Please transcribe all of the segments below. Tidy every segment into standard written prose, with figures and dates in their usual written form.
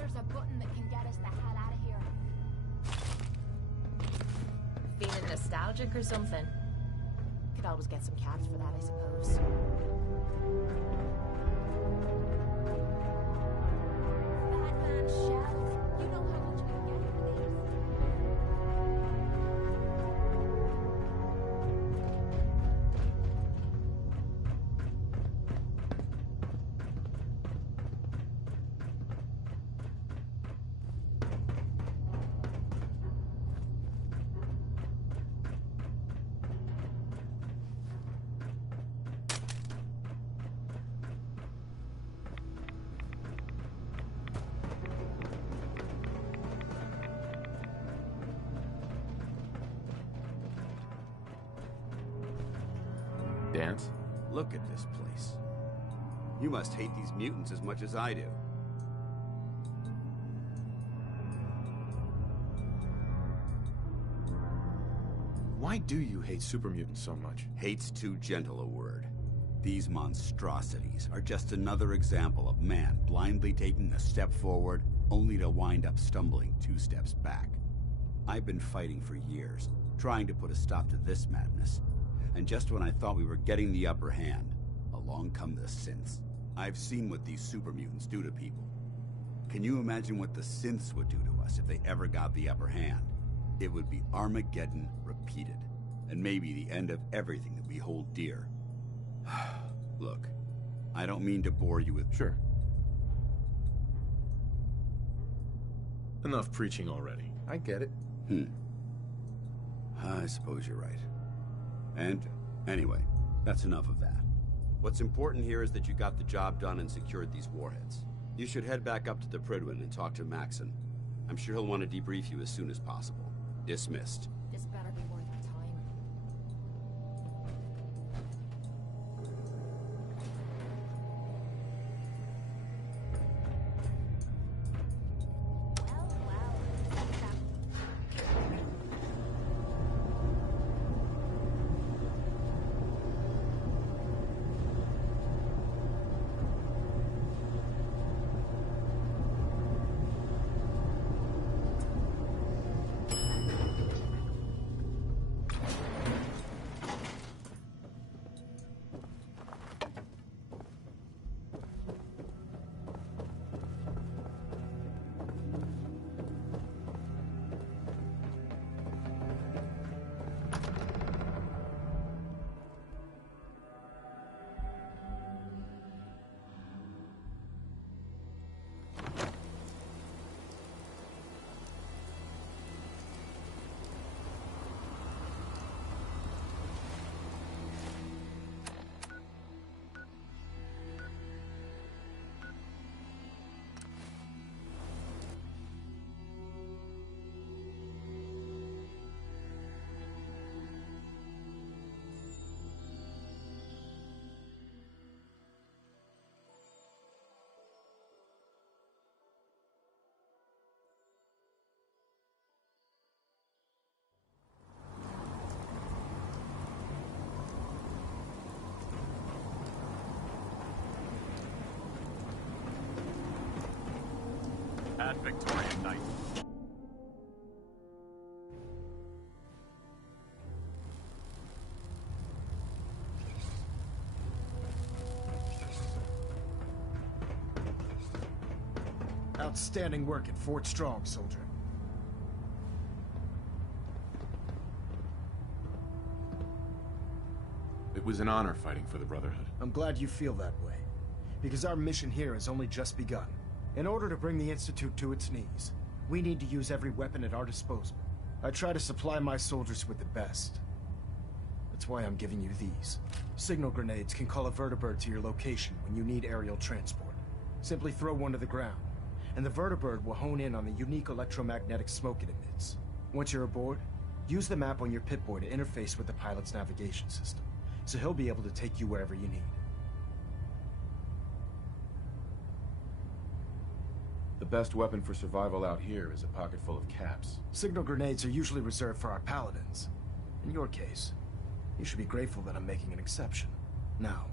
there's a button that can get us the hell out of here. Feeling nostalgic or something? Could always get some cabs for that, I suppose. Batman shells. You know how much we get for these. Dance? Look at this place. You must hate these mutants as much as I do. Why do you hate super mutants so much? Hate's too gentle a word. These monstrosities are just another example of man blindly taking a step forward only to wind up stumbling 2 steps back. I've been fighting for years, trying to put a stop to this madness. And just when I thought we were getting the upper hand, along come the synths. I've seen what these super mutants do to people. Can you imagine what the synths would do to us if they ever got the upper hand? It would be Armageddon repeated, and maybe the end of everything that we hold dear. Look, I don't mean to bore you with... Sure. Enough preaching already. I get it. I suppose you're right. And anyway, that's enough of that. What's important here is that you got the job done and secured these warheads. You should head back up to the Prydwen and talk to Maxon. I'm sure he'll want to debrief you as soon as possible. Dismissed. This better be worth our time. At Victorian Night. Outstanding work at Fort Strong, soldier. It was an honor fighting for the Brotherhood. I'm glad you feel that way, because our mission here has only just begun. In order to bring the Institute to its knees, we need to use every weapon at our disposal. I try to supply my soldiers with the best. That's why I'm giving you these. Signal grenades can call a vertibird to your location when you need aerial transport. Simply throw one to the ground, and the vertibird will hone in on the unique electromagnetic smoke it emits. Once you're aboard, use the map on your Pip-Boy to interface with the pilot's navigation system, so he'll be able to take you wherever you need. The best weapon for survival out here is a pocket full of caps. Signal grenades are usually reserved for our paladins. In your case, you should be grateful that I'm making an exception. Now,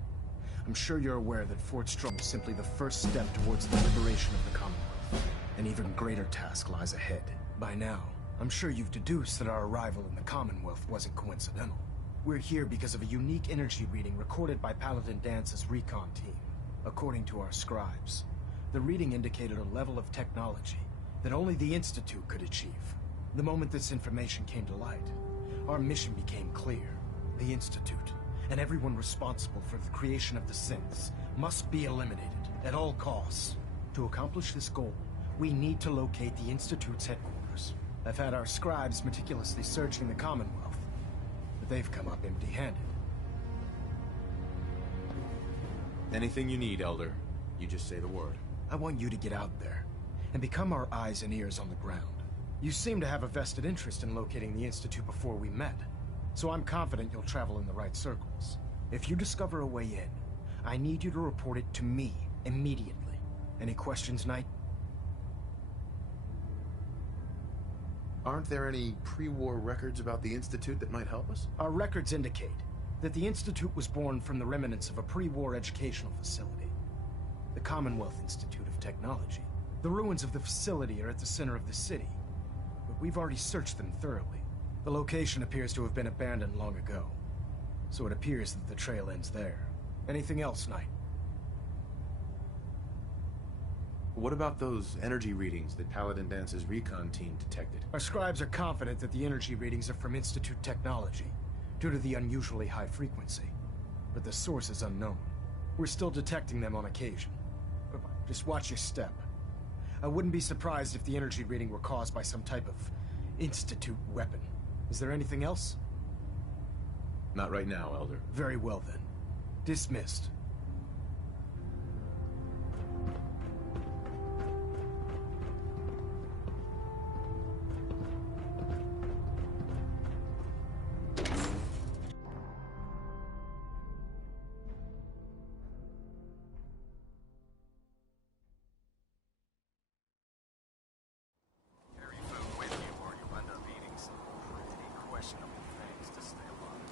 I'm sure you're aware that Fort Strong is simply the first step towards the liberation of the Commonwealth. An even greater task lies ahead. By now, I'm sure you've deduced that our arrival in the Commonwealth wasn't coincidental. We're here because of a unique energy reading recorded by Paladin Dance's recon team. According to our scribes, the reading indicated a level of technology that only the Institute could achieve. The moment this information came to light, our mission became clear. The Institute, and everyone responsible for the creation of the synths, must be eliminated at all costs. To accomplish this goal, we need to locate the Institute's headquarters. I've had our scribes meticulously searching the Commonwealth, but they've come up empty-handed. Anything you need, Elder. You just say the word. I want you to get out there and become our eyes and ears on the ground. You seem to have a vested interest in locating the Institute before we met, so I'm confident you'll travel in the right circles. If you discover a way in, I need you to report it to me immediately. Any questions, Knight? Aren't there any pre-war records about the Institute that might help us? Our records indicate that the Institute was born from the remnants of a pre-war educational facility, the Commonwealth Institute of Technology. The ruins of the facility are at the center of the city, but we've already searched them thoroughly. The location appears to have been abandoned long ago, so it appears that the trail ends there. Anything else, Knight? What about those energy readings that Paladin Dance's recon team detected? Our scribes are confident that the energy readings are from Institute technology, due to the unusually high frequency. But the source is unknown. We're still detecting them on occasion. Just watch your step. I wouldn't be surprised if the energy reading were caused by some type of Institute weapon. Is there anything else? Not right now, Elder. Very well then. Dismissed. Carry food with you or you end up eating some pretty questionable things to stay alive.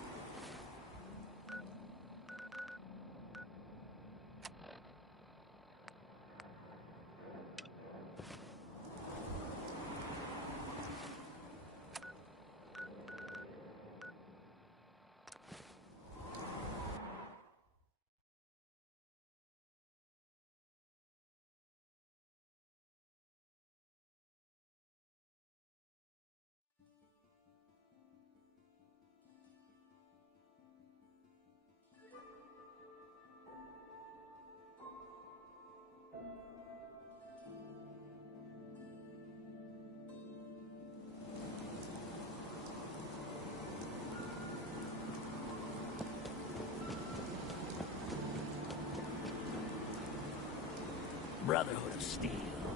Brotherhood of Steel.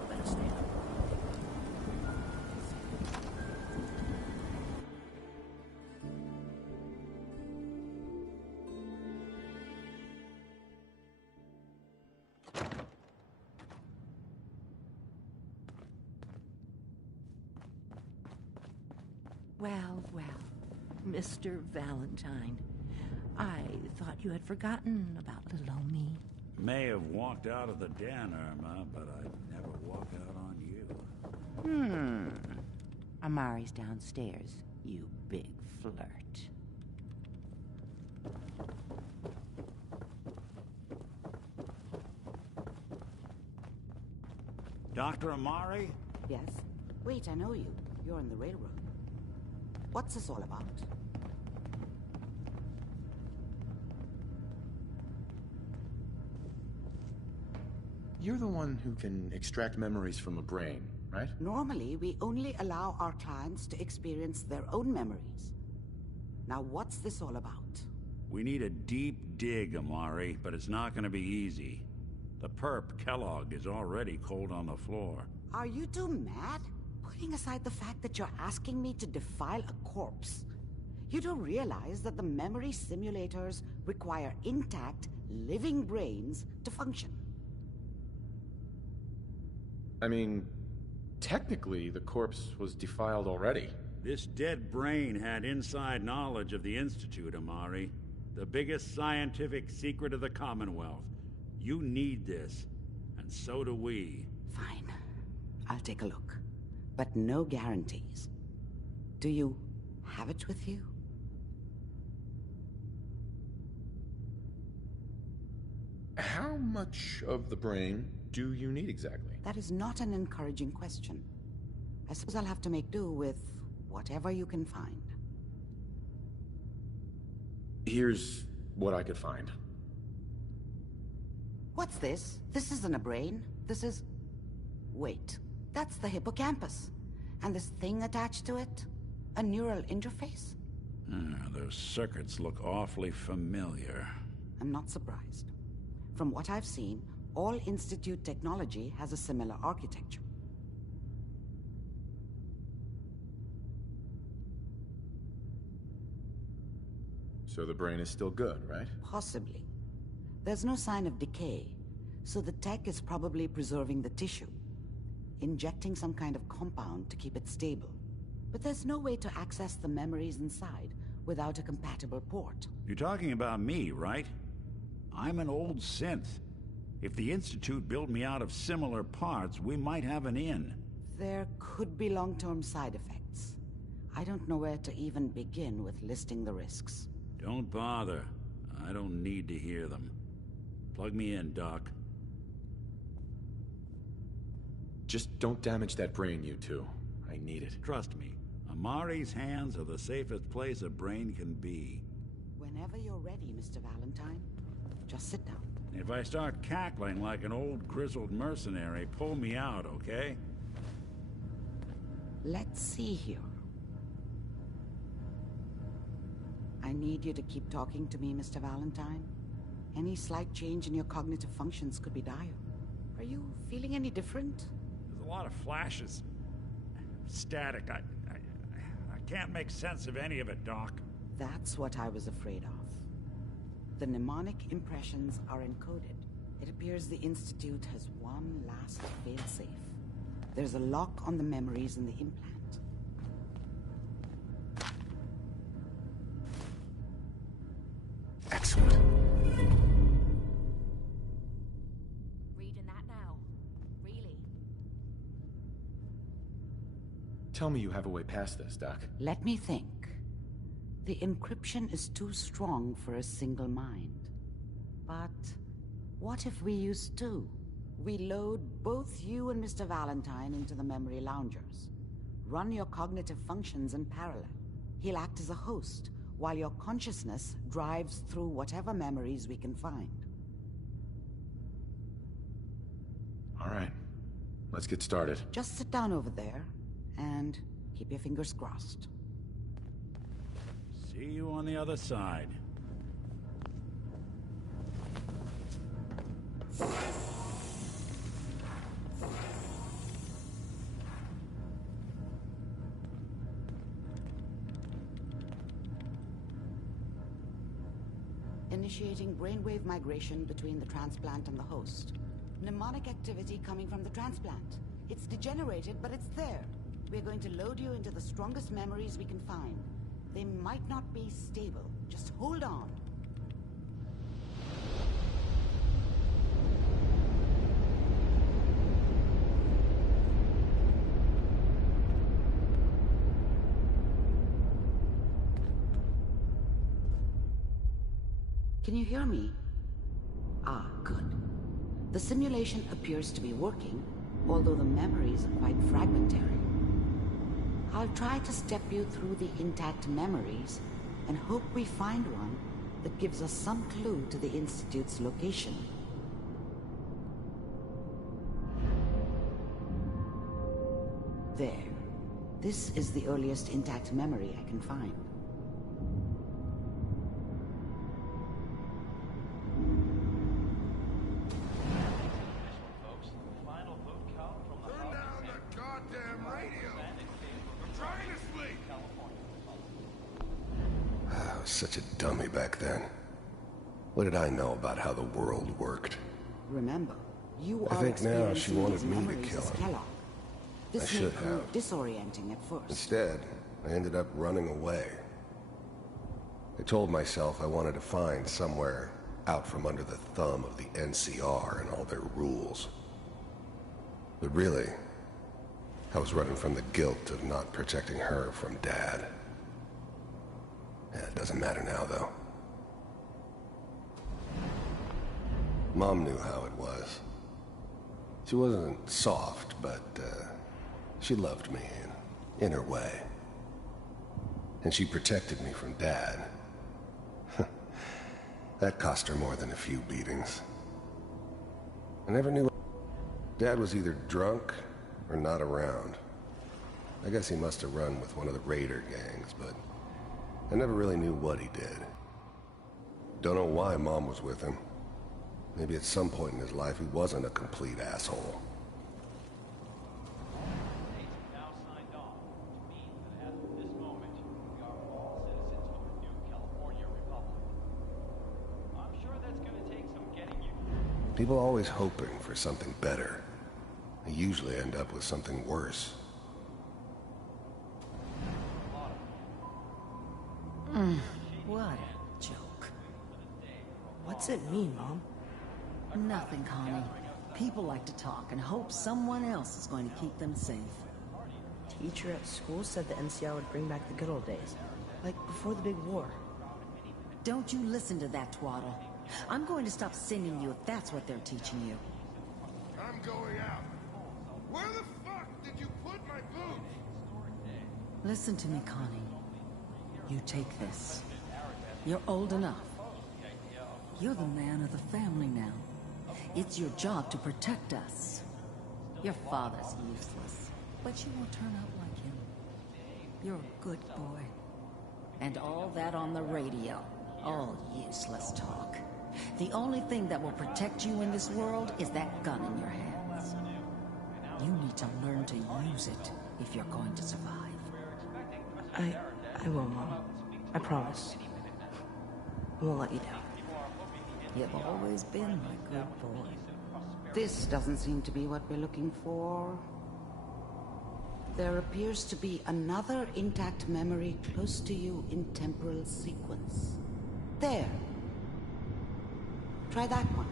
Better stay up. Well, well, Mr. Valentine. I thought you had forgotten about little old me. May have walked out of the den, Irma, but I'd never walk out on you. Amari's downstairs, you big flirt. Dr. Amari? Yes? Wait, I know you. You're on the railroad. What's this all about? You're the one who can extract memories from a brain, right? Normally, we only allow our clients to experience their own memories. Now, what's this all about? We need a deep dig, Amari, but it's not gonna be easy. The perp, Kellogg, is already cold on the floor. Are you two mad? Putting aside the fact that you're asking me to defile a corpse, you do realize that the memory simulators require intact, living brains to function. I mean, technically, the corpse was defiled already. This dead brain had inside knowledge of the Institute, Amari. The biggest scientific secret of the Commonwealth. You need this, and so do we. Fine. I'll take a look. But no guarantees. Do you have it with you? How much of the brain do you need exactly? That is not an encouraging question. I suppose I'll have to make do with whatever you can find. Here's what I could find. What's this? This isn't a brain. This is... Wait. That's the hippocampus. And this thing attached to it? A neural interface? Those circuits look awfully familiar. I'm not surprised. From what I've seen, all Institute technology has a similar architecture. So the brain is still good, right? Possibly. There's no sign of decay, so the tech is probably preserving the tissue, injecting some kind of compound to keep it stable. But there's no way to access the memories inside without a compatible port. You're talking about me, right? I'm an old synth. If the Institute built me out of similar parts, we might have an in. There could be long-term side effects. I don't know where to even begin with listing the risks. Don't bother. I don't need to hear them. Plug me in, Doc. Just don't damage that brain, you two. I need it. Trust me, Amari's hands are the safest place a brain can be. Whenever you're ready, Mr. Valentine, just sit down. If I start cackling like an old grizzled mercenary, pull me out, okay? Let's see here. I need you to keep talking to me, Mr. Valentine. Any slight change in your cognitive functions could be dire. Are you feeling any different? There's a lot of flashes. Static. I can't make sense of any of it, Doc. That's what I was afraid of. The mnemonic impressions are encoded. It appears the Institute has one last failsafe. There's a lock on the memories in the implant. Excellent. Reading that now. Really? Tell me you have a way past this, Doc. Let me think. The encryption is too strong for a single mind. But what if we use two? We load both you and Mr. Valentine into the memory loungers. Run your cognitive functions in parallel. He'll act as a host, while your consciousness drives through whatever memories we can find. All right. Let's get started. Just sit down over there, and keep your fingers crossed. See you on the other side. Initiating brainwave migration between the transplant and the host. Mnemonic activity coming from the transplant. It's degenerated, but it's there. We're going to load you into the strongest memories we can find. They might not be stable. Just hold on. Can you hear me? Ah, good. The simulation appears to be working, although the memories are quite fragmentary. I'll try to step you through the intact memories and hope we find one that gives us some clue to the Institute's location. There. This is the earliest intact memory I can find. Such a dummy back then. What did I know about how the world worked? Remember, you I are think now she experiencing wanted these me to memories kill as him. Kellogg. This I may should prove have. disorienting at first. Instead, I ended up running away. I told myself I wanted to find somewhere out from under the thumb of the NCR and all their rules. But really, I was running from the guilt of not protecting her from Dad. Yeah, it doesn't matter now, though. Mom knew how it was. She wasn't soft, but she loved me in her way. And she protected me from Dad. That cost her more than a few beatings. I never knew. Dad was either drunk or not around. I guess he must have run with one of the raider gangs, but I never really knew what he did. Don't know why Mom was with him. Maybe at some point in his life he wasn't a complete asshole. Now signed on, which means that as of this moment, we are all citizens of the new California Republic. I'm sure that's going to take some getting used to. People always hoping for something better. They usually end up with something worse. What a joke. What's it mean, Mom? Nothing, Connie. People like to talk and hope someone else is going to keep them safe. Teacher at school said the NCR would bring back the good old days. Like before the big war. Don't you listen to that twaddle. I'm going to stop singing you if that's what they're teaching you. I'm going out. Where the fuck did you put my boots? Listen to me, Connie. You take this. You're old enough. You're the man of the family now. It's your job to protect us. Your father's useless, but you won't turn out like him. You're a good boy. And all that on the radio, all useless talk. The only thing that will protect you in this world is that gun in your hands. You need to learn to use it if you're going to survive. I will, Mom. I promise. I won't let you down. You've always been my good boy. This doesn't seem to be what we're looking for. There appears to be another intact memory close to you in temporal sequence. There. Try that one.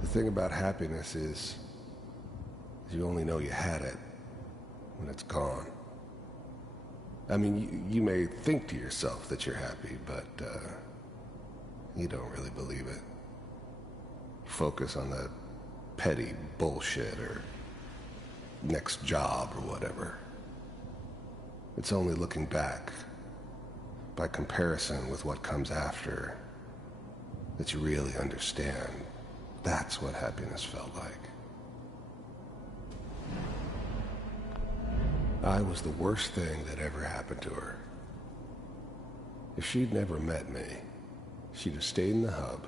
The thing about happiness is you only know you had it when it's gone. I mean, you may think to yourself that you're happy, but you don't really believe it. You focus on the petty bullshit or next job or whatever. It's only looking back, by comparison with what comes after, that you really understand. That's what happiness felt like. I was the worst thing that ever happened to her. If she'd never met me, she'd have stayed in the hub,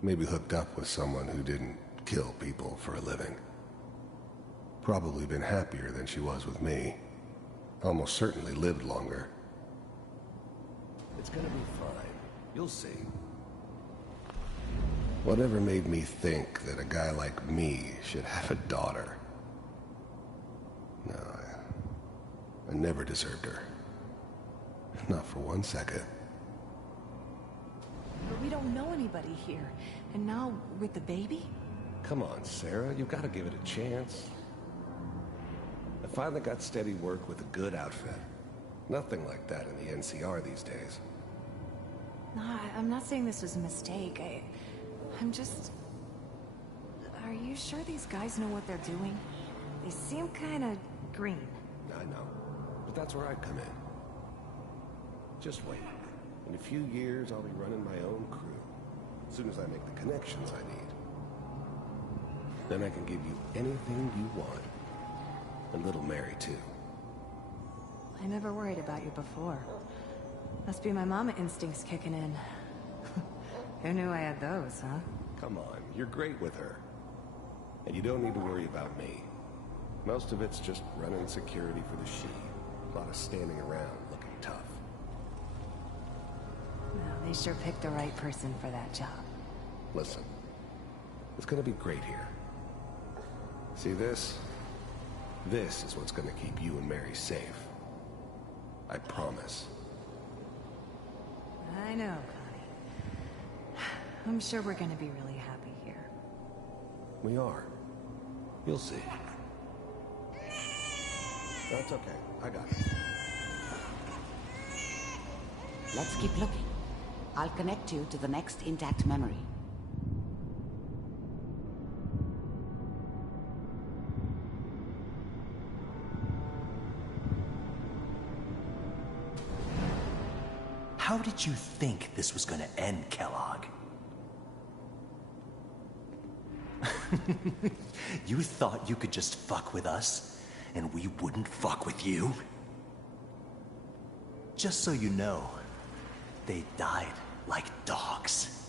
maybe hooked up with someone who didn't kill people for a living. Probably been happier than she was with me. Almost certainly lived longer. It's gonna be fine. You'll see. Whatever made me think that a guy like me should have a daughter? No, I never deserved her. Not for 1 second. But we don't know anybody here. And now, with the baby? Come on, Sarah. You've got to give it a chance. I finally got steady work with a good outfit. Nothing like that in the NCR these days. No, I'm not saying this was a mistake. I'm just... Are you sure these guys know what they're doing? They seem kinda green. I know. But that's where I come in. Just wait. In a few years, I'll be running my own crew. As soon as I make the connections I need. Then I can give you anything you want. And little Mary, too. I never worried about you before. Must be my mama instincts kicking in. Who knew I had those, huh? Come on, you're great with her. And you don't need to worry about me. Most of it's just running security for the she. A lot of standing around looking tough. Well, they sure picked the right person for that job. Listen, it's gonna be great here. See this? This is what's gonna keep you and Mary safe. I promise. I know, Connie. I'm sure we're gonna be really happy here. We are. You'll see. That's okay. I got it. Let's keep looking. I'll connect you to the next intact memory. How did you think this was gonna end, Kellogg? You thought you could just fuck with us, and we wouldn't fuck with you? Just so you know, they died like dogs.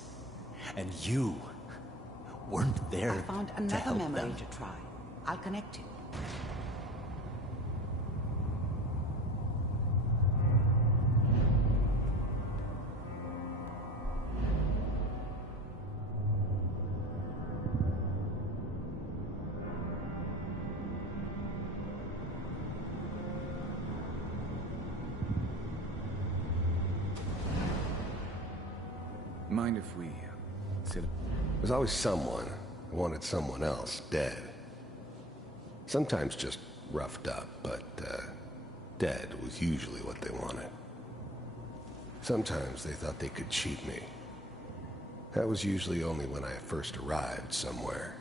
And you weren't there I found to another help memory them. to try. I'll connect you. Mind if we sit? There's always someone who wanted someone else dead. Sometimes just roughed up, but dead was usually what they wanted. Sometimes they thought they could cheat me. That was usually only when I first arrived somewhere.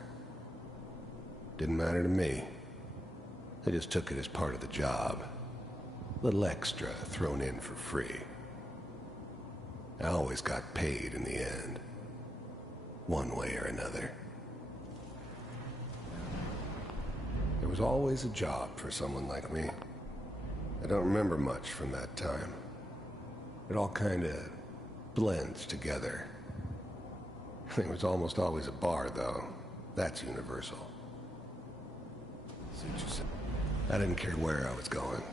Didn't matter to me. They just took it as part of the job. A little extra thrown in for free. I always got paid in the end. One way or another. There was always a job for someone like me. I don't remember much from that time. It all kinda blends together. There was almost always a bar, though. That's universal. I didn't care where I was going.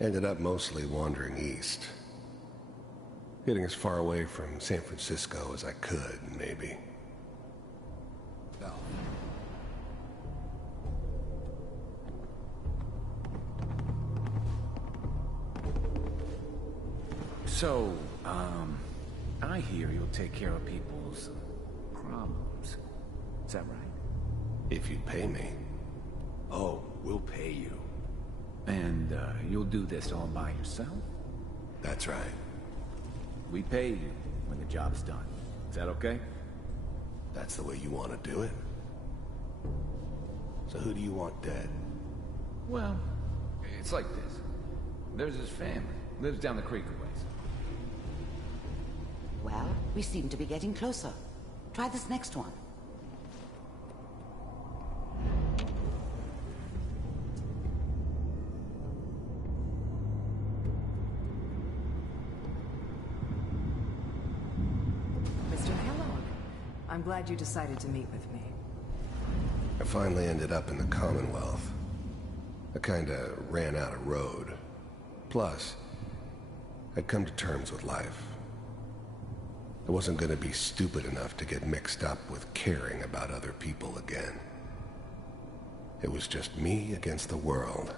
Ended up mostly wandering east. Getting as far away from San Francisco as I could, maybe. So, I hear you'll take care of people's problems. Is that right? If you'd pay me. Oh, we'll pay you. And, you'll do this all by yourself? That's right. We pay you when the job's done. Is that okay? That's the way you want to do it? So who do you want dead? Well, it's like this. There's his family. Lives down the creek a ways. Well, we seem to be getting closer. Try this next one. I'm glad you decided to meet with me. I finally ended up in the Commonwealth. I kinda ran out of road. Plus, I'd come to terms with life. I wasn't gonna be stupid enough to get mixed up with caring about other people again. It was just me against the world.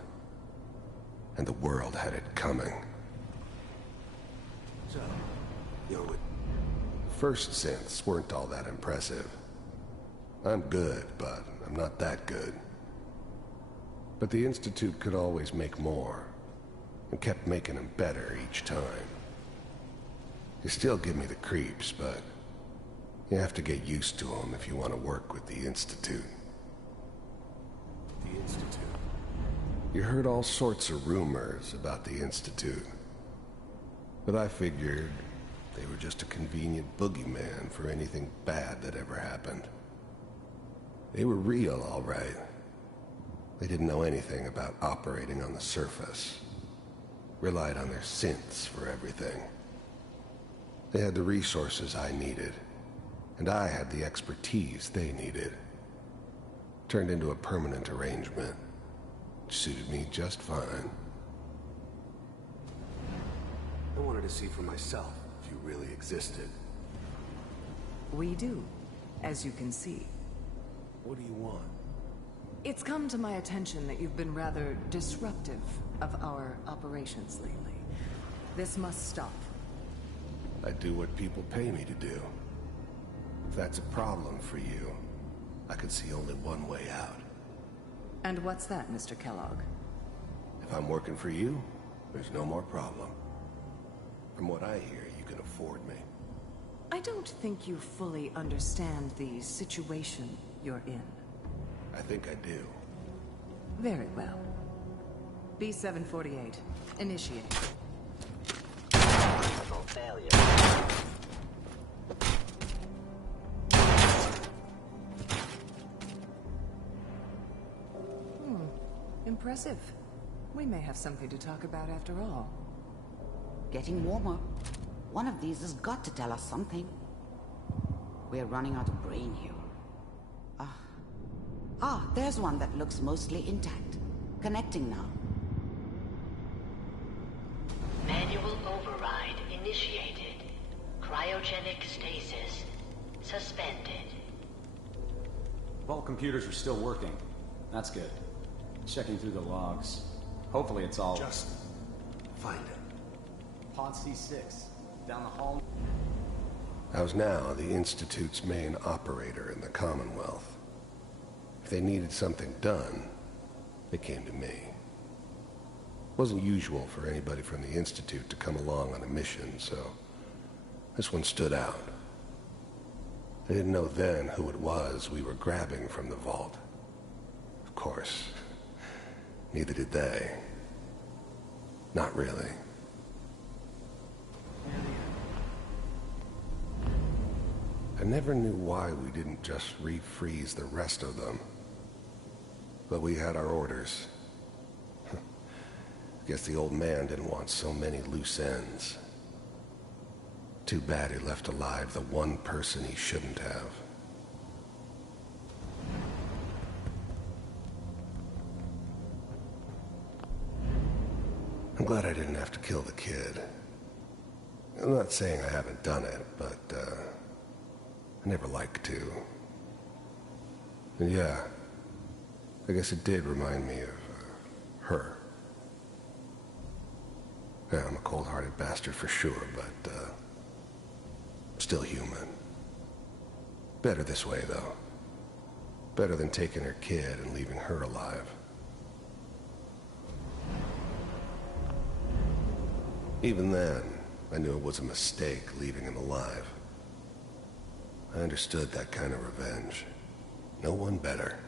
And the world had it coming. So, you're with... First synths weren't all that impressive. I'm good, but I'm not that good. But the Institute could always make more, and kept making them better each time. They still give me the creeps, but you have to get used to them if you want to work with the Institute. The Institute? You heard all sorts of rumors about the Institute. But I figured they were just a convenient boogeyman for anything bad that ever happened. They were real, all right. They didn't know anything about operating on the surface. Relied on their synths for everything. They had the resources I needed, and I had the expertise they needed. Turned into a permanent arrangement, which suited me just fine. I wanted to see for myself if you really existed. We do, as you can see. What do you want? It's come to my attention that you've been rather disruptive of our operations lately. This must stop. I do what people pay me to do. If that's a problem for you, I could see only one way out. And what's that, Mr. Kellogg? If I'm working for you, there's no more problem. From what I hear, you can afford me. I don't think you fully understand the situation you're in. I think I do. Very well. B-748, initiate. Failure. Impressive. We may have something to talk about after all. Getting warmer. One of these has got to tell us something. We're running out of brain here. There's one that looks mostly intact. Connecting now. Manual override initiated. Cryogenic stasis suspended. Vault computers are still working. That's good. Checking through the logs. Hopefully it's all... Just find it. Pod C6. Down the hall. I was now the Institute's main operator in the Commonwealth. If they needed something done, they came to me. It wasn't usual for anybody from the Institute to come along on a mission, so this one stood out. I didn't know then who it was we were grabbing from the vault. Of course, neither did they. Not really. I never knew why we didn't just refreeze the rest of them. But we had our orders. Guess the old man didn't want so many loose ends. Too bad he left alive the one person he shouldn't have. I'm glad I didn't have to kill the kid. I'm not saying I haven't done it, but, I never like to. And yeah, I guess it did remind me of, her. Yeah, I'm a cold-hearted bastard for sure, but, still human. Better this way, though. Better than taking her kid and leaving her alive. Even then, I knew it was a mistake leaving him alive. I understood that kind of revenge. No one better.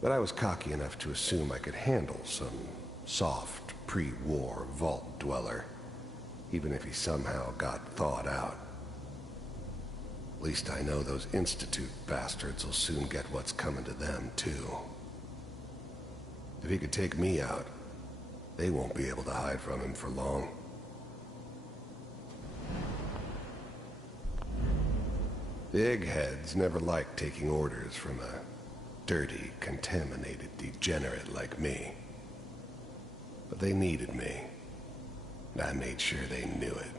But I was cocky enough to assume I could handle some soft, pre-war vault dweller, even if he somehow got thawed out. At least I know those Institute bastards will soon get what's coming to them, too. If he could take me out, they won't be able to hide from him for long. The eggheads never liked taking orders from a dirty, contaminated degenerate like me. But they needed me, and I made sure they knew it.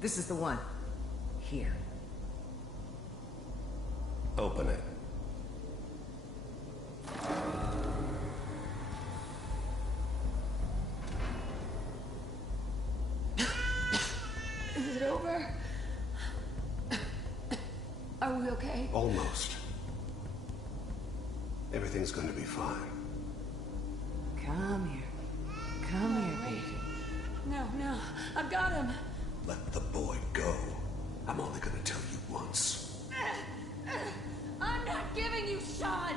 This is the one. Here. Open it. Is it over? Are we okay? Almost. Everything's going to be fine. Come here. Come here, baby. No, I've got him. Let the boy go. I'm only going to tell you once. I'm not giving you Sean!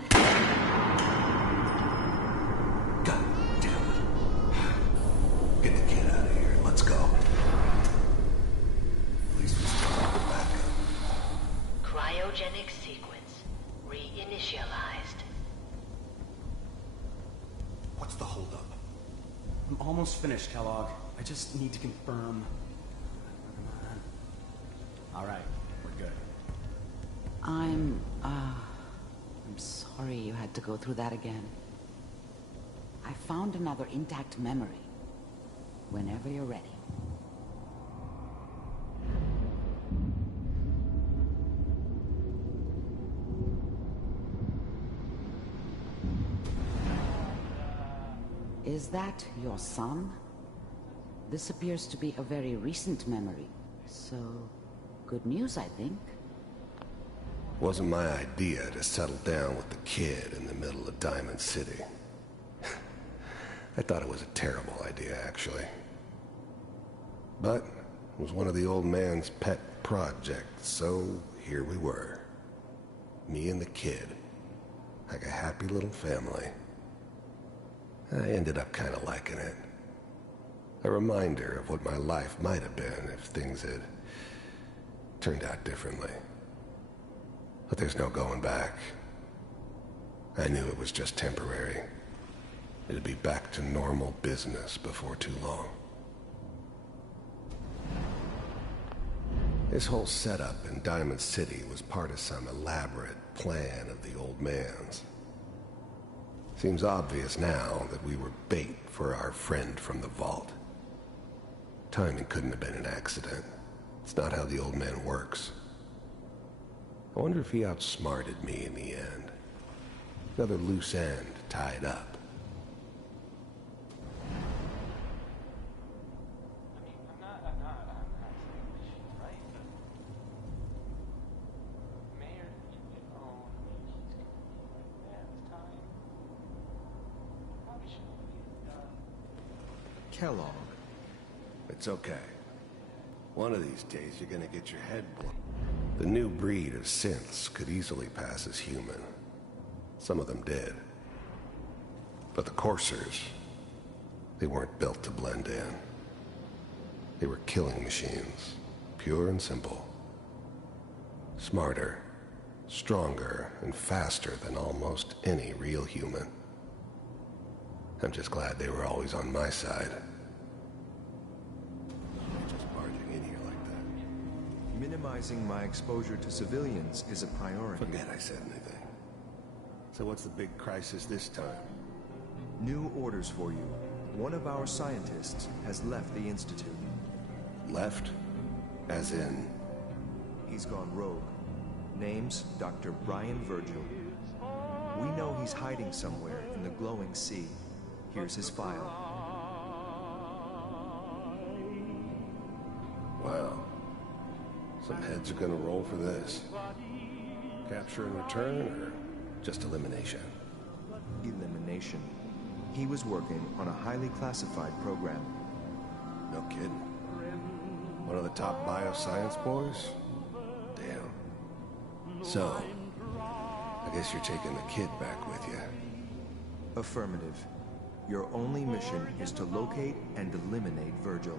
God damn it. Get the kid out of here. Let's go. At least we still have the backup. Cryogenic sequence reinitialized. What's the holdup? I'm almost finished, Kellogg. I just need to confirm. Come on. All right, we're good. I'm sorry you had to go through that again. I found another intact memory. Whenever you're ready. Is that your son? This appears to be a very recent memory. So, good news, I think. Wasn't my idea to settle down with the kid in the middle of Diamond City. I thought it was a terrible idea, actually. But it was one of the old man's pet projects, so here we were. Me and the kid. Like a happy little family. I ended up kind of liking it. A reminder of what my life might have been if things had turned out differently. But there's no going back. I knew it was just temporary. It'd be back to normal business before too long. This whole setup in Diamond City was part of some elaborate plan of the old man's. Seems obvious now that we were bait for our friend from the vault. Timing couldn't have been an accident. It's not how the old man works. I wonder if he outsmarted me in the end. Another loose end tied up. Kellogg. It's okay. One of these days you're gonna get your head blown. The new breed of synths could easily pass as human. Some of them did. But the coursers, they weren't built to blend in. They were killing machines, pure and simple. Smarter, stronger, and faster than almost any real human. I'm just glad they were always on my side. Just barging in here like that. Minimizing my exposure to civilians is a priority. Forget I said anything. So what's the big crisis this time? New orders for you. One of our scientists has left the Institute. Left? As in? He's gone rogue. Name's Dr. Brian Virgil. We know he's hiding somewhere in the glowing sea. Here's his file. Wow. Some heads are gonna roll for this. Capture and return, or just elimination? Elimination. He was working on a highly classified program. No kidding. One of the top bioscience boys? Damn. So, I guess you're taking the kid back with you. Affirmative. Your only mission is to locate and eliminate Virgil.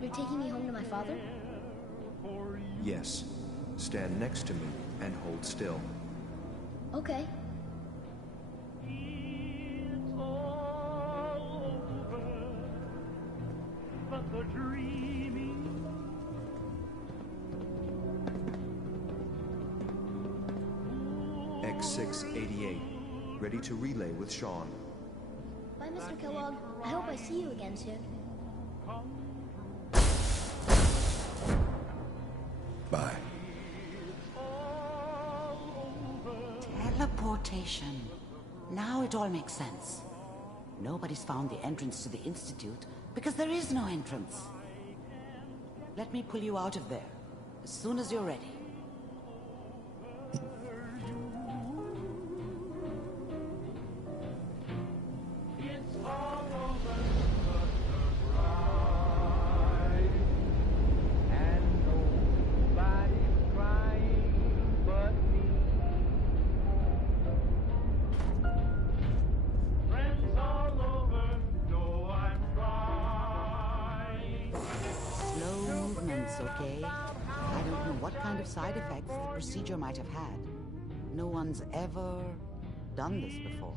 You're taking me home to my father? Yes. Stand next to me and hold still. Okay. X688. Ready to relay with Sean. Bye, Mr. Kellogg. I hope I see you again soon. Bye. Teleportation. Now it all makes sense. Nobody's found the entrance to the Institute because there is no entrance. Let me pull you out of there as soon as you're ready. Okay? I don't know what kind of side effects the procedure might have had. No one's ever done this before.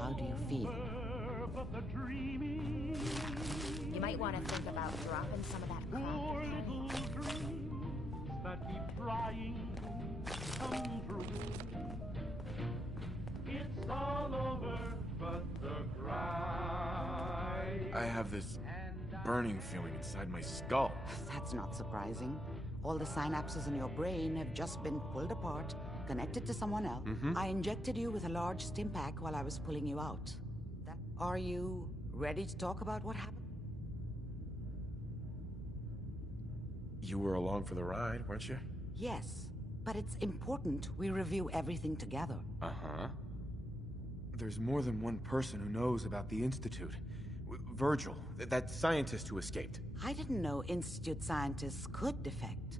How do you feel? You might want to think about dropping some of that crap. That keep trying to come true. It's all over, but the cry. I have this burning feeling inside my skull. That's not surprising. All the synapses in your brain have just been pulled apart, connected to someone else. I injected you with a large stim pack while I was pulling you out. That Are you ready to talk about what happened? You were along for the ride, weren't you? Yes, but it's important we review everything together. Uh-huh. There's more than one person who knows about the Institute. Virgil, that scientist who escaped. I didn't know Institute scientists could defect.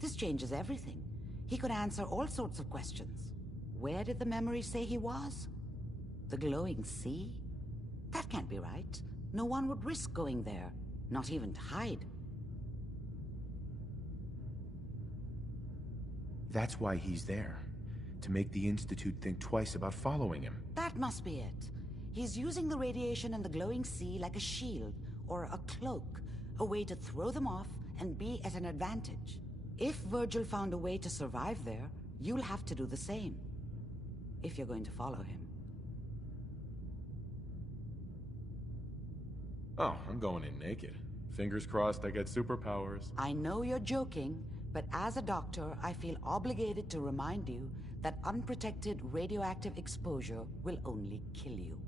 This changes everything. He could answer all sorts of questions. Where did the memory say he was? The glowing sea? That can't be right. No one would risk going there, not even to hide. That's why he's there. To make the Institute think twice about following him. That must be it. He's using the radiation and the glowing sea like a shield, or a cloak, a way to throw them off and be at an advantage. If Virgil found a way to survive there, you'll have to do the same. If you're going to follow him. Oh, I'm going in naked. Fingers crossed I get superpowers. I know you're joking, but as a doctor, I feel obligated to remind you that unprotected radioactive exposure will only kill you.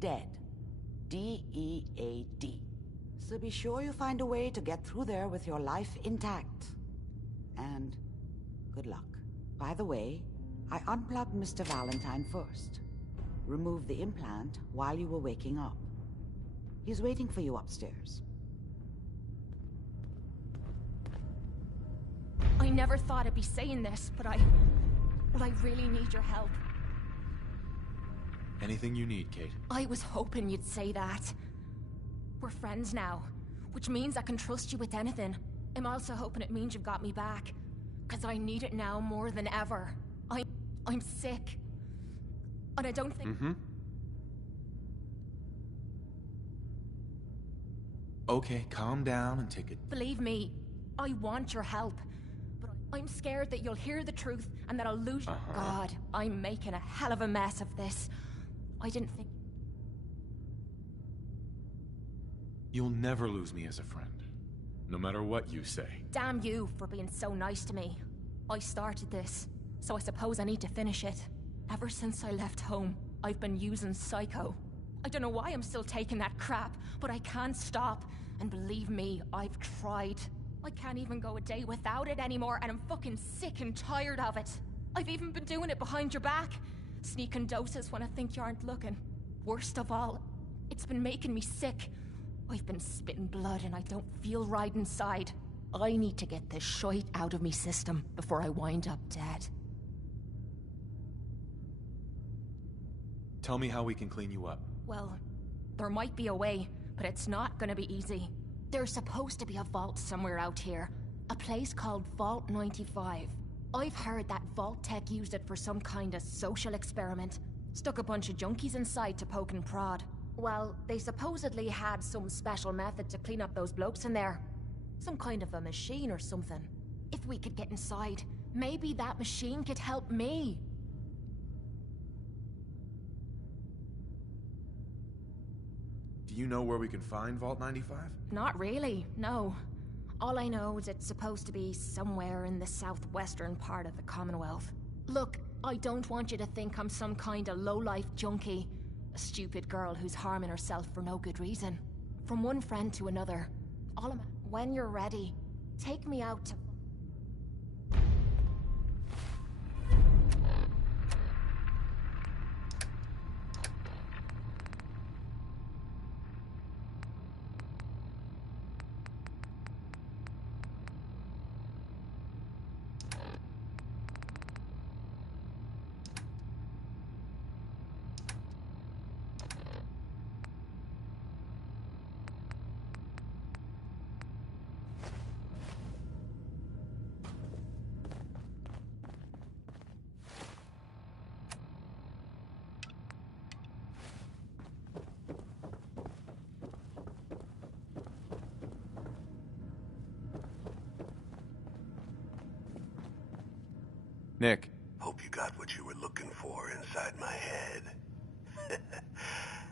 Dead. D-E-A-D. So be sure you find a way to get through there with your life intact. And good luck. By the way, I unplugged Mr. Valentine first. Removed the implant while you were waking up. He's waiting for you upstairs. I never thought I'd be saying this, but I really need your help. Anything you need, Kate. I was hoping you'd say that. We're friends now, which means I can trust you with anything. I'm also hoping it means you've got me back, because I need it now more than ever. I'm sick. And I don't think... Mm-hmm. Okay, calm down and take it. Believe me, I want your help. But I'm scared that you'll hear the truth and that I'll lose you. God, I'm making a hell of a mess of this. I didn't think... You'll never lose me as a friend. No matter what you say. Damn you for being so nice to me. I started this, so I suppose I need to finish it. Ever since I left home, I've been using Psycho. I don't know why I'm still taking that crap, but I can't stop. And believe me, I've tried. I can't even go a day without it anymore, and I'm fucking sick and tired of it. I've even been doing it behind your back. Sneaking doses when I think you aren't looking. Worst of all, it's been making me sick. I've been spitting blood and I don't feel right inside. I need to get this shite out of me system before I wind up dead. Tell me how we can clean you up. Well, there might be a way, but it's not gonna be easy. There's supposed to be a vault somewhere out here. A place called Vault 95. I've heard that Vault Tech used it for some kind of social experiment. Stuck a bunch of junkies inside to poke and prod. Well, they supposedly had some special method to clean up those blokes in there. Some kind of a machine or something. If we could get inside, maybe that machine could help me. Do you know where we can find Vault 95? Not really, no. All I know is it's supposed to be somewhere in the southwestern part of the Commonwealth. Look, I don't want you to think I'm some kind of low-life junkie. A stupid girl who's harming herself for no good reason. From one friend to another. When you're ready, take me out to... Nick. Hope you got what you were looking for inside my head.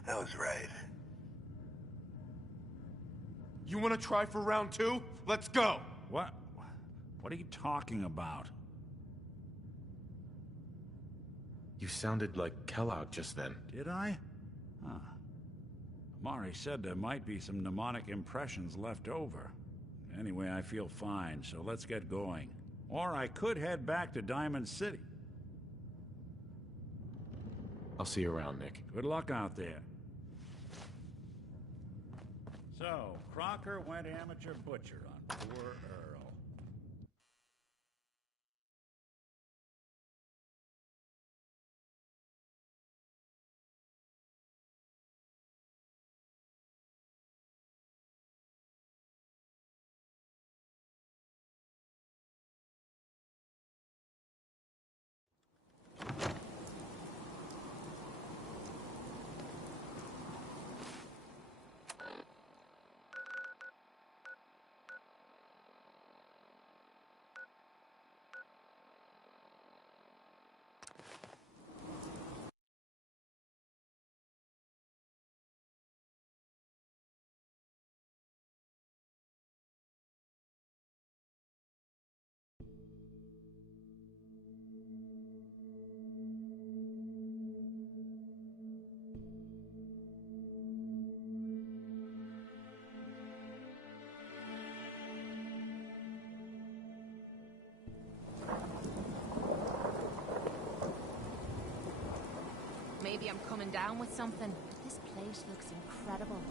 That was right. You want to try for round 2? Let's go! What? What are you talking about? You sounded like Kellogg just then. Did I? Huh. Mari said there might be some mnemonic impressions left over. Anyway, I feel fine, so let's get going. Or I could head back to Diamond City. I'll see you around, Nick. Good luck out there. So, Crocker went amateur butcher on poor Earl. Maybe I'm coming down with something. This place looks incredible.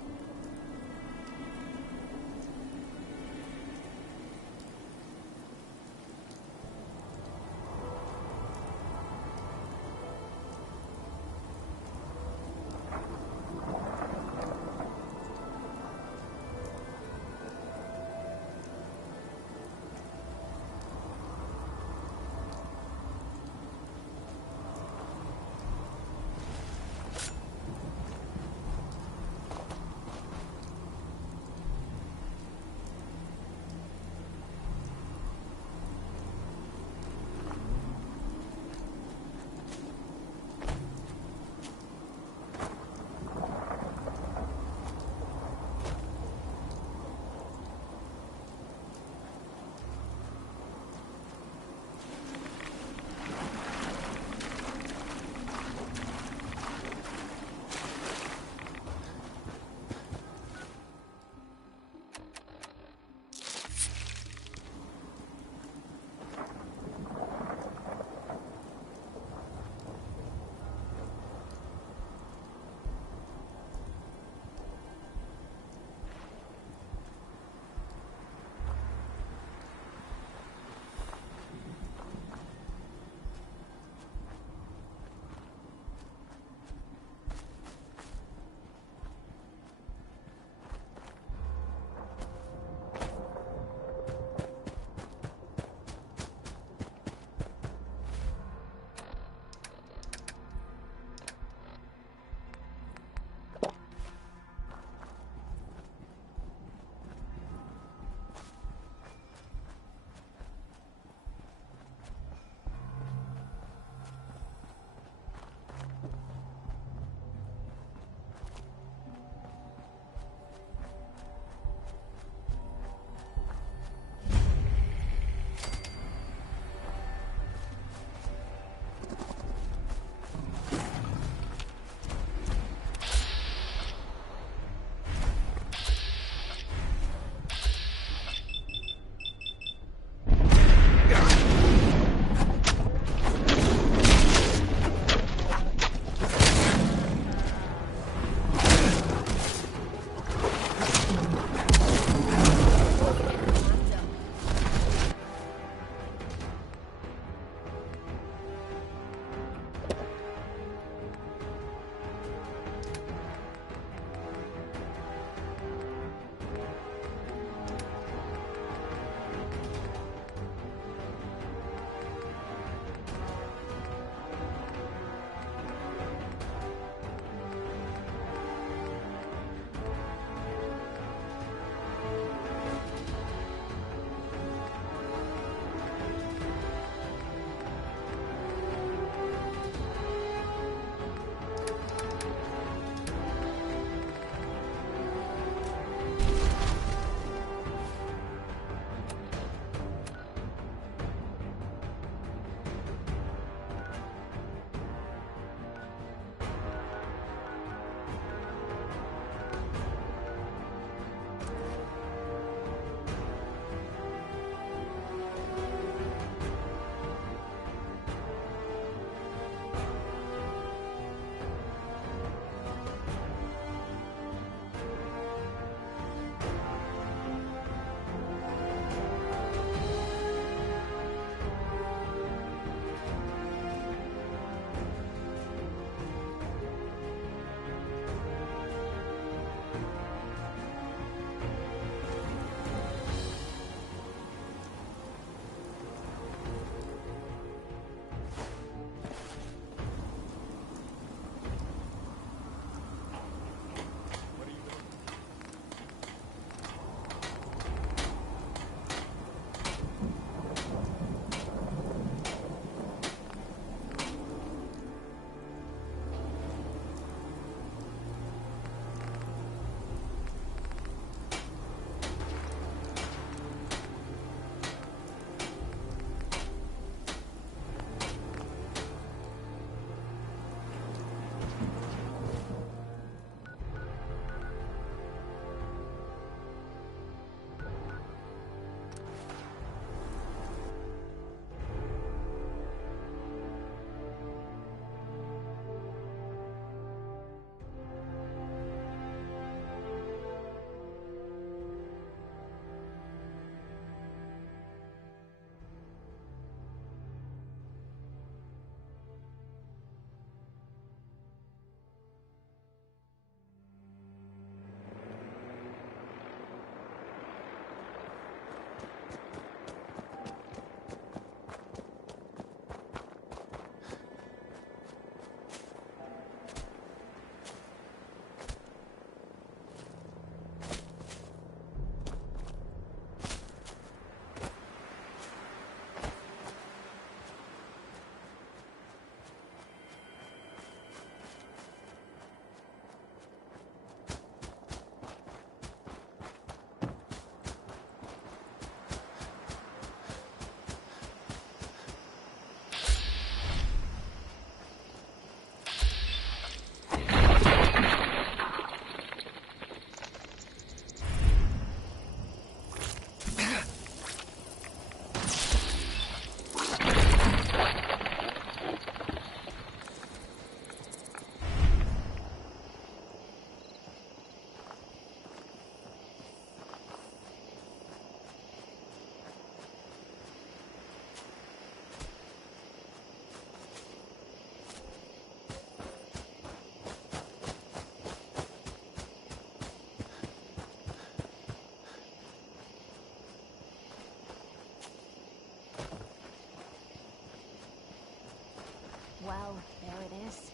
Well, there it is.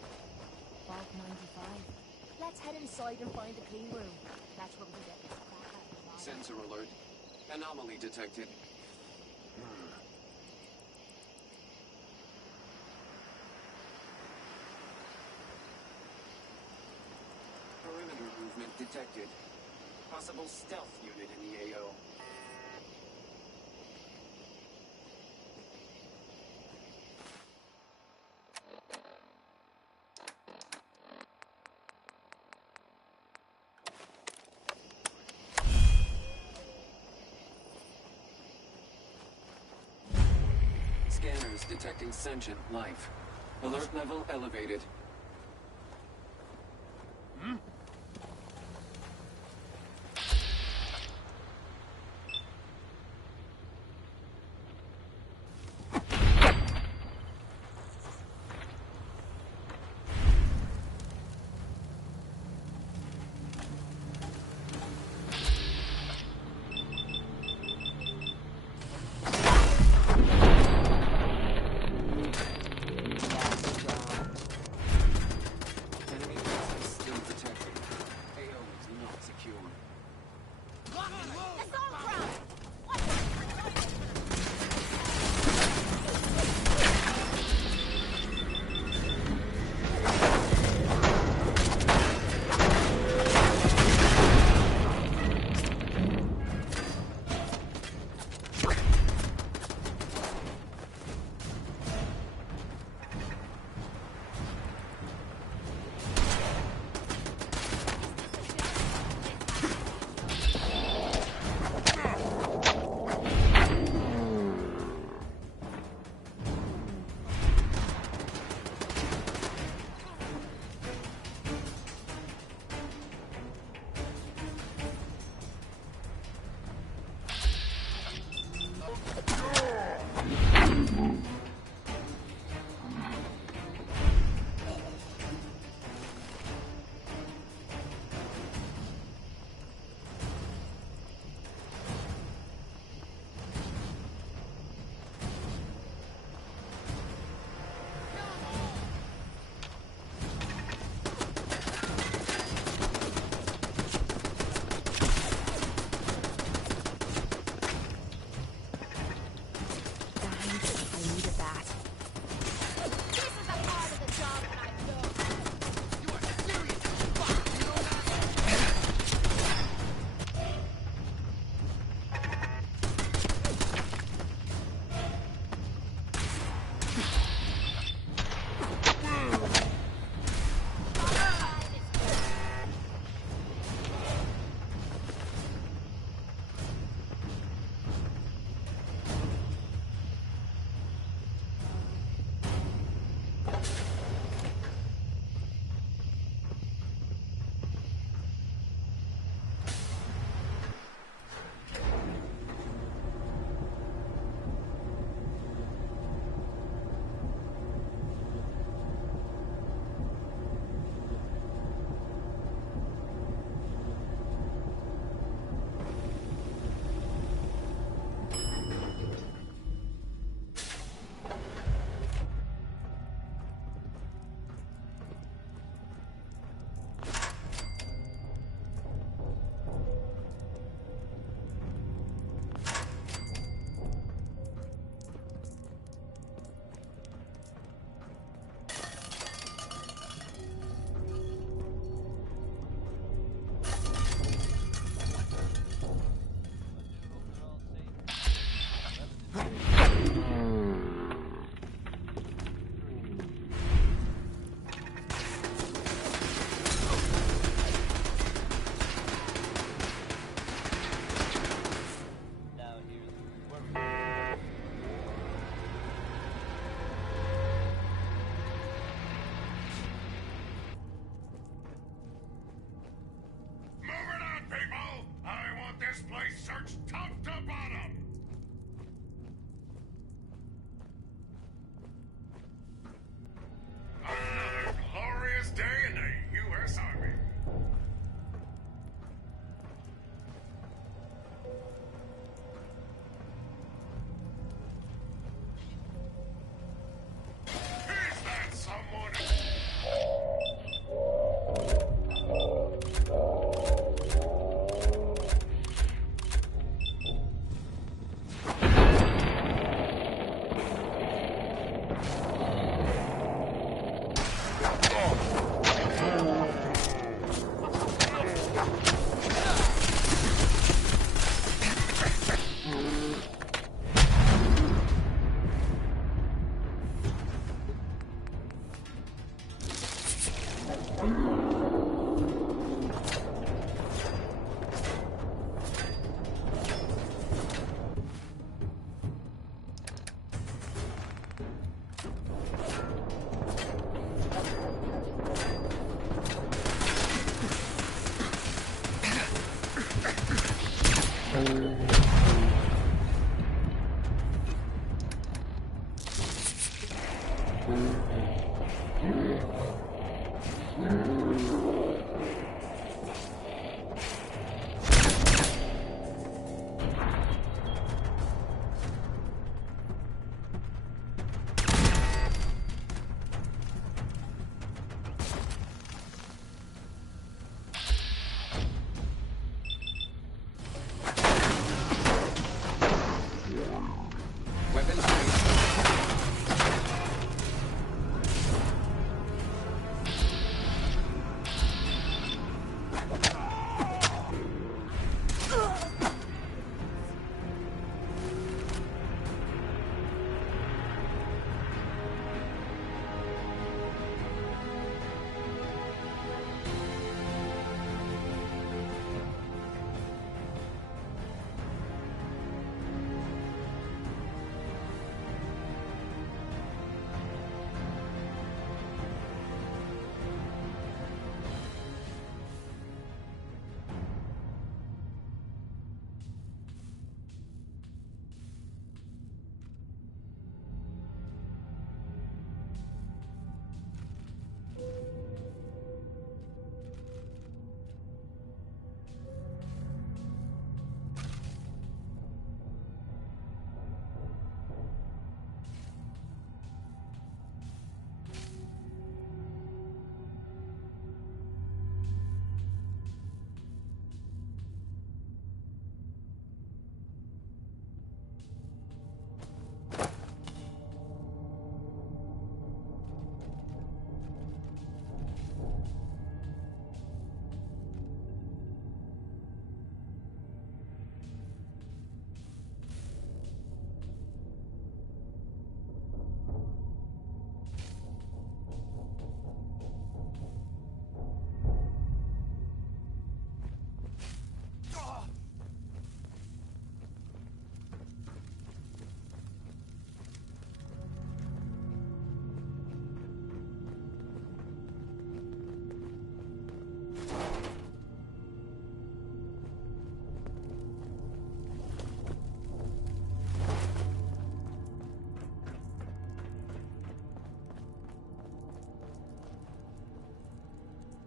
Vault 95. Let's head inside and find the clean room. That's where we can get this crap out of the line. Sensor alert. Anomaly detected. Perimeter movement detected. Possible stealth unit in the AO. Scanners detecting sentient life. Alert level elevated.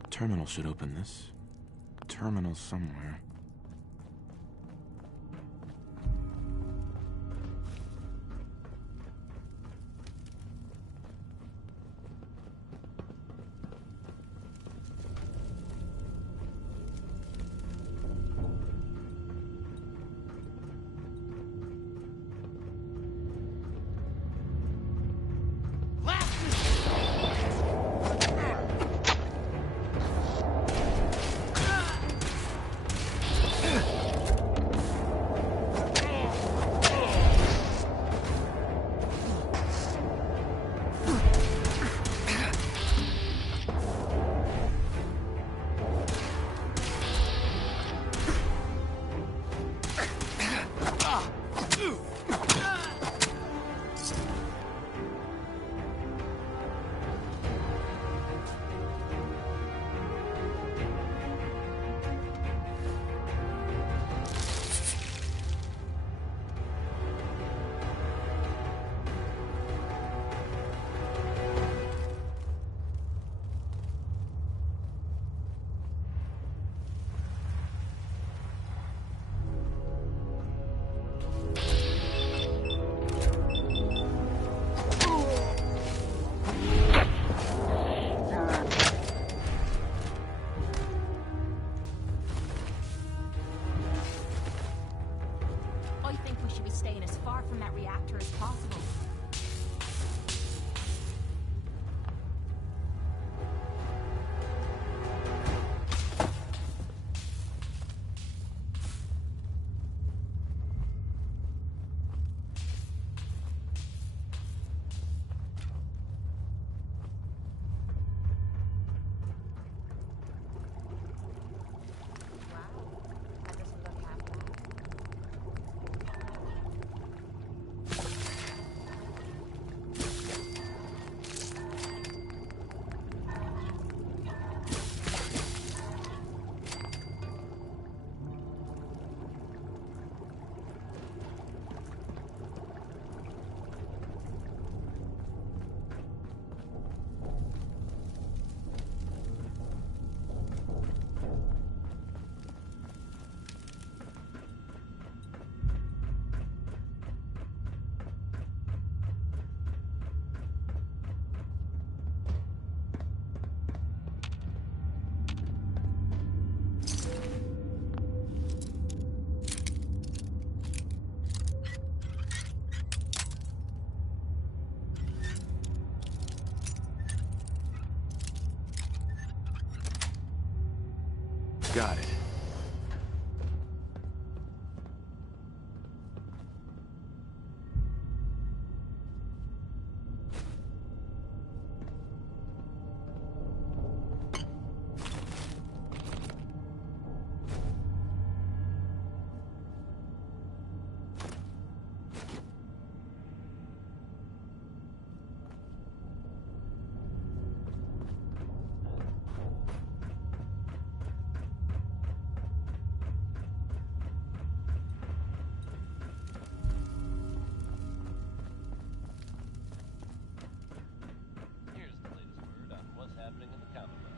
Terminal should open this. Terminal somewhere. Staying as far from that reactor as possible. Got it. Here's the latest word on what's happening in the Commonwealth.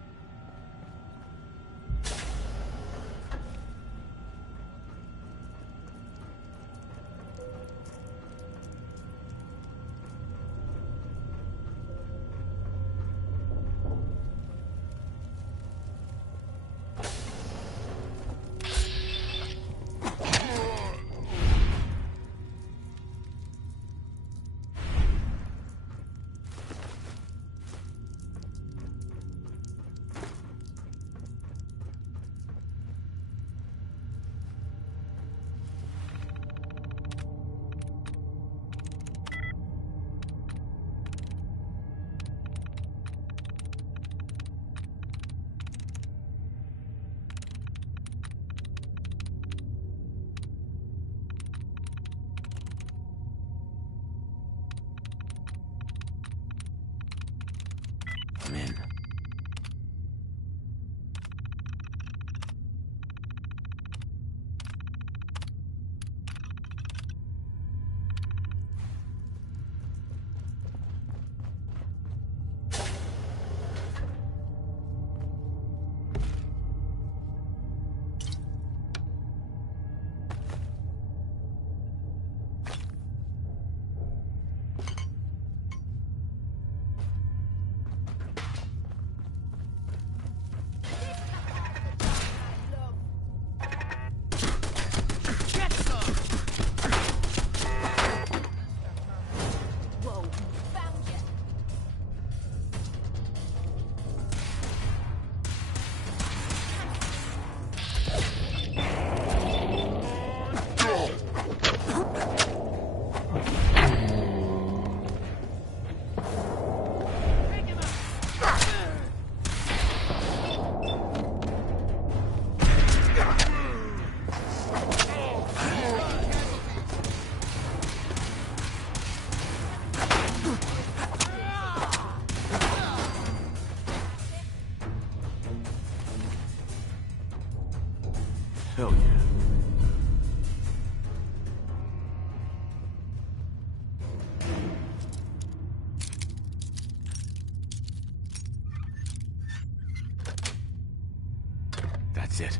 I'm in. Whoa, found you. Hell yeah. That's it.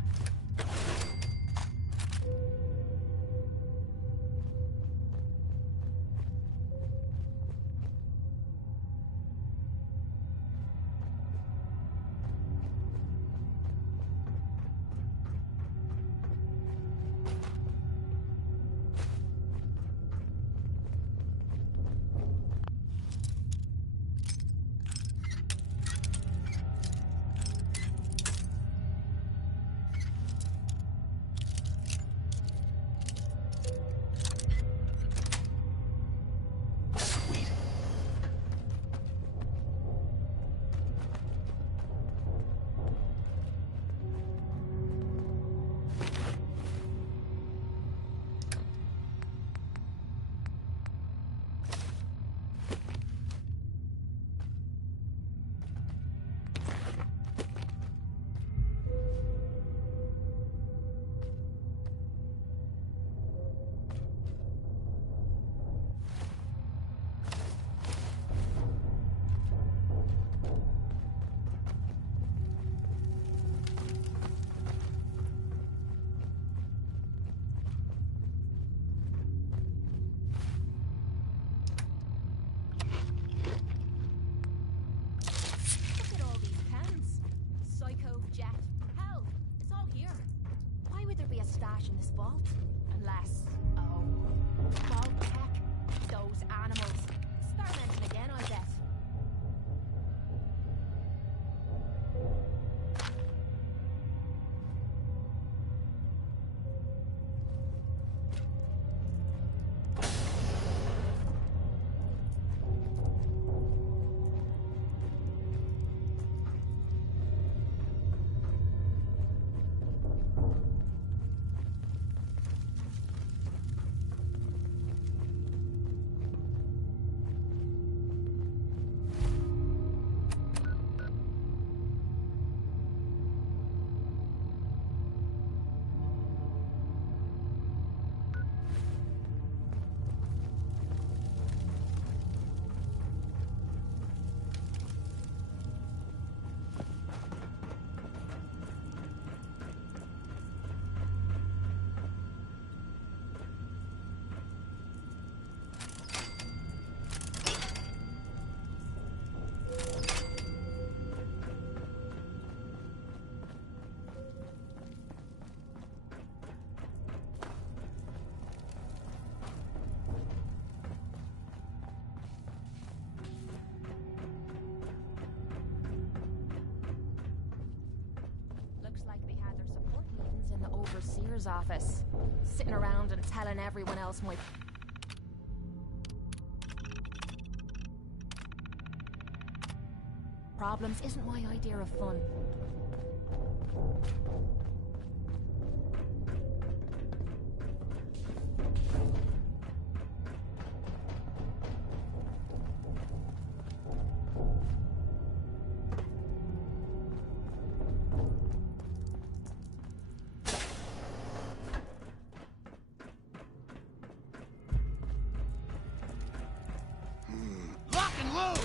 doctor's office, sitting around and telling everyone else my problems isn't my idea of fun. Lock and load!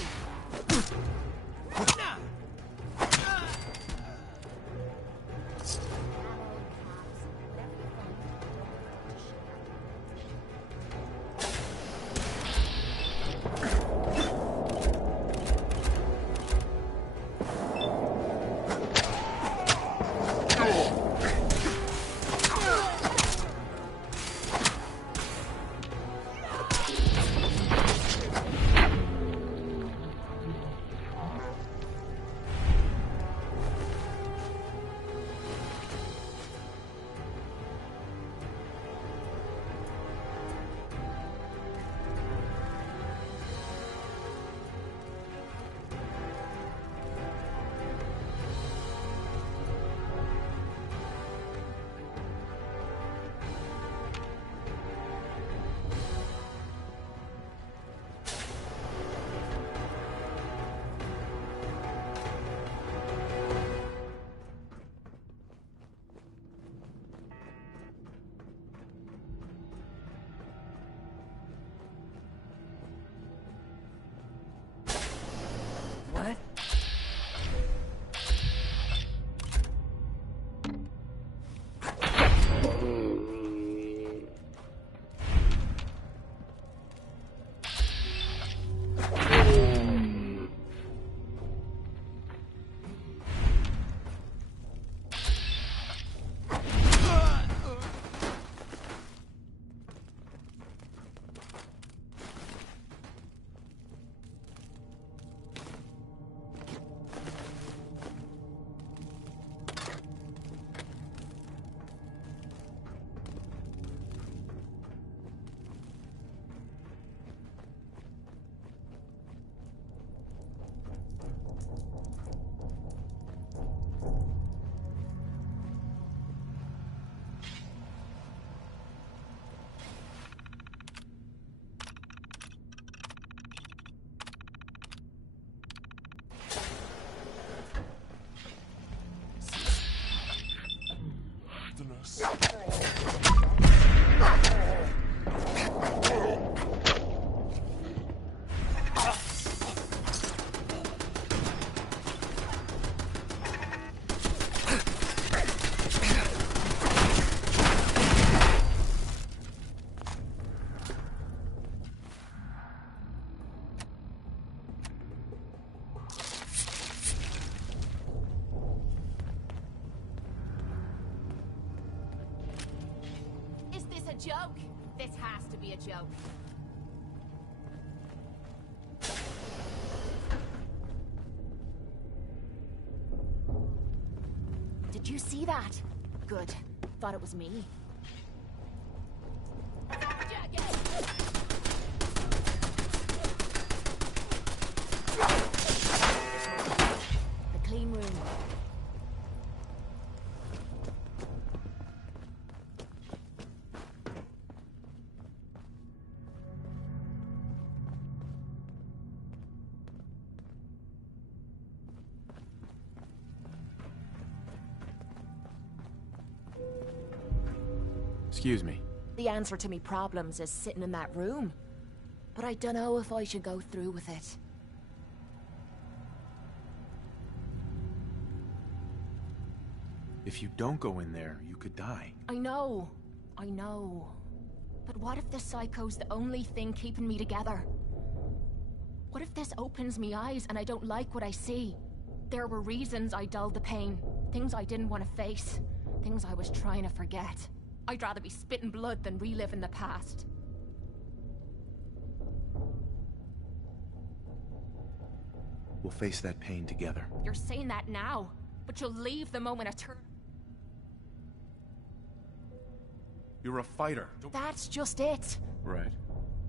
What? Is this a joke? This has to be a joke. Did you see that? Good. Thought it was me. The clean room. Excuse me. The answer to me problems is sitting in that room. But I don't know if I should go through with it. If you don't go in there, you could die. I know. But what if the psycho's the only thing keeping me together? What if this opens me eyes and I don't like what I see? There were reasons I dulled the pain. Things I didn't want to face. Things I was trying to forget. I'd rather be spitting blood than reliving the past. We'll face that pain together. You're saying that now, but you'll leave the moment I turn. You're a fighter. That's just it. Right.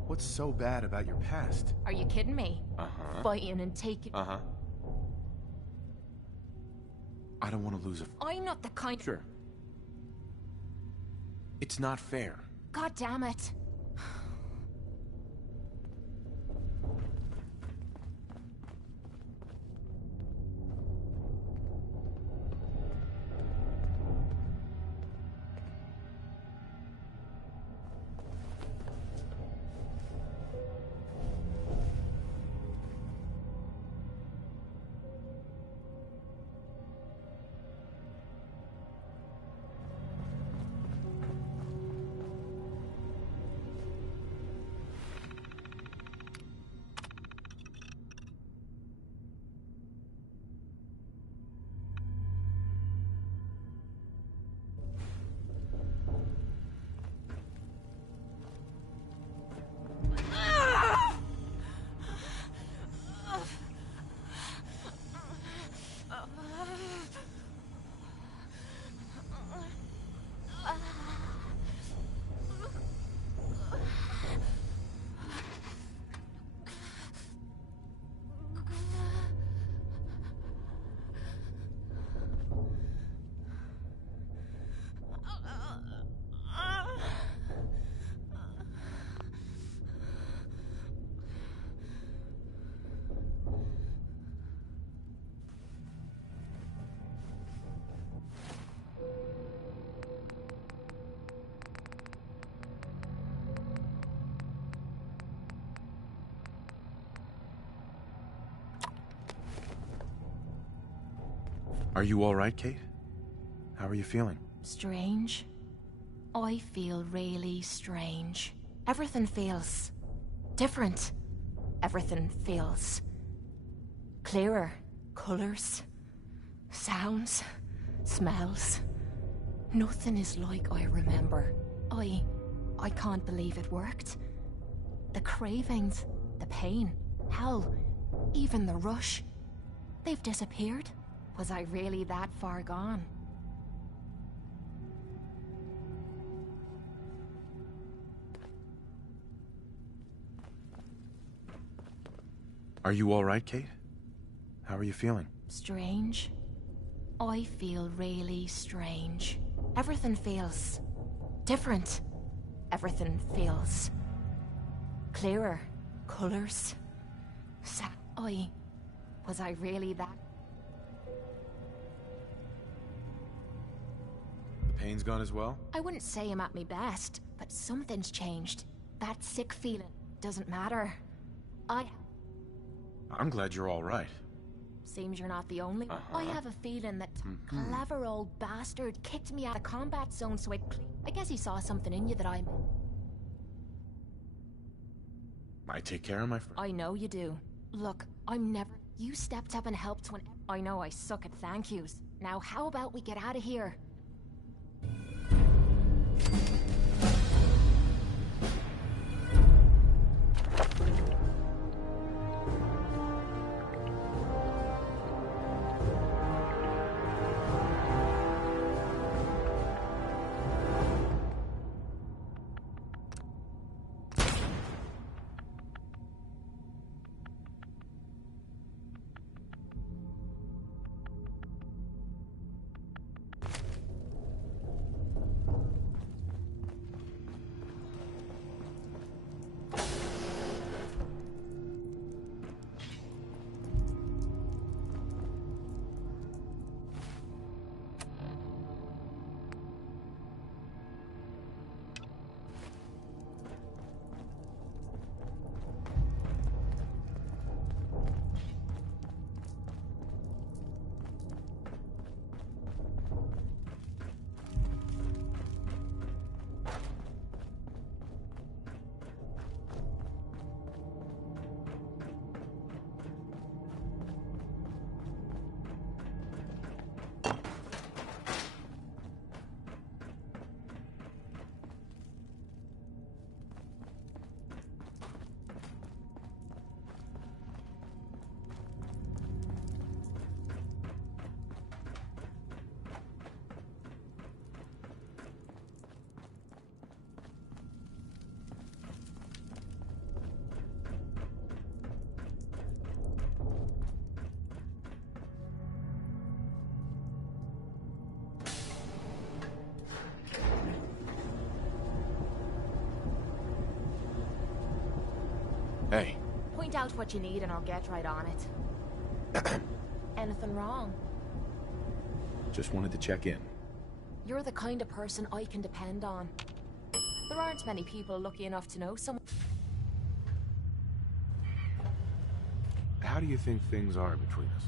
What's so bad about your past? Are you kidding me? Uh-huh. Fighting and taking... Uh-huh. I don't want to lose a... I'm not the kind... Sure. It's not fair. God damn it. Are you all right, Kate? How are you feeling? Strange. I feel really strange. Everything feels different. Everything feels clearer. Colors, sounds, smells. Nothing is like I remember. I can't believe it worked. The cravings, the pain, hell, even the rush. They've disappeared. Was I really that far gone? Are you all right, Kate? How are you feeling? Strange. I feel really strange. Everything feels different. Everything feels clearer. Colors. Was I really that? The pain's gone as well? I wouldn't say I'm at my best, but something's changed. That sick feeling doesn't matter. I'm glad you're all right. Seems you're not the only one. I have a feeling that clever old bastard kicked me out of the combat zone so I guess he saw something in you that I take care of my friend. I know you do. Look, I'm never... You stepped up and helped when... I know I suck at thank yous. Now how about we get out of here? Hey. Point out what you need and I'll get right on it. Anything wrong? Just wanted to check in. You're the kind of person I can depend on. There aren't many people lucky enough to know someone. How do you think things are between us?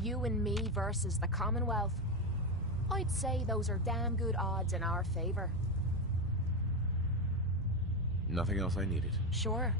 You and me versus the Commonwealth. I'd say those are damn good odds in our favor. Nothing else I needed. Sure.